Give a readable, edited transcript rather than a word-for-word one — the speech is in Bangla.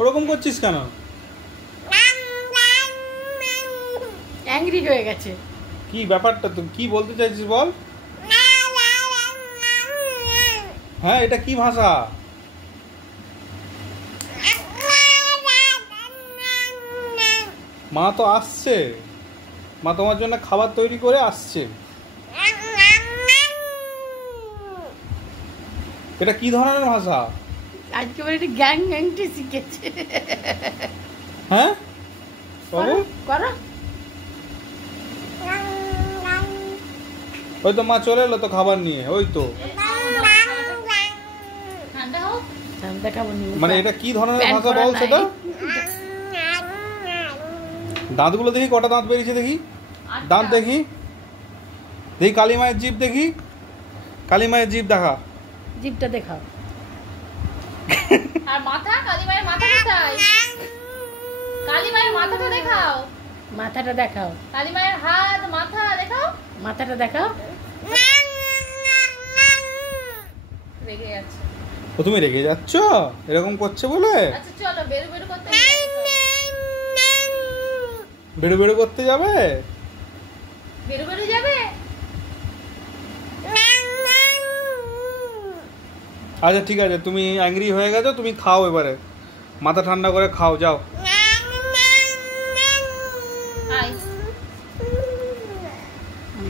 ওরকম করছিস কেন? অ্যাংরি হয়ে গেছে। কি ব্যাপারটা, তুই কি বলতে চাইছিস বল? হ্যাঁ, এটা কি ভাষা? মা তো আসছে, মা তোমার জন্য খাবার তৈরি করে আসছে। এটা কি ধরনের ভাষা? আজকে বলে গ্যাং গ্যাংটি শিখেছে। হ্যাঁ বাবু, করো। ওই তো মা চলে এলো তো খাবার নিয়ে, ওই তো। মানে এটা কি ধরনের ভাষা বল সেটা? দাঁতগুলো দেখি, কটা দাঁত বেরিয়েছে দেখি, দাঁত দেখি, দেখি কালী মায়ের জিভ দেখি, কালী মায়ের জিভ দেখা, জিভটা দেখাও। আর মাথা, কালী মায়ের মাথা কোথায়? কালী মায়ের মাথাটা দেখাও। মাথাটা দেখাও। কালী মায়ের হাত, মাথা দেখাও। মাথাটা দেখাও। রেগে যাচ্ছে। ও তুমি রেগে যাচ্ছ এরকম করছে বলে? আচ্ছা চলো বেরু বেরু করতে। বেরু বেরু করতে যাবে? বেরু বেরু যাবে? আচ্ছা ঠিক আছে, তুমি অ্যাংরি হয়ে গেছো, তুমি খাও এবারে, মাথা ঠান্ডা করে খাও, যাও।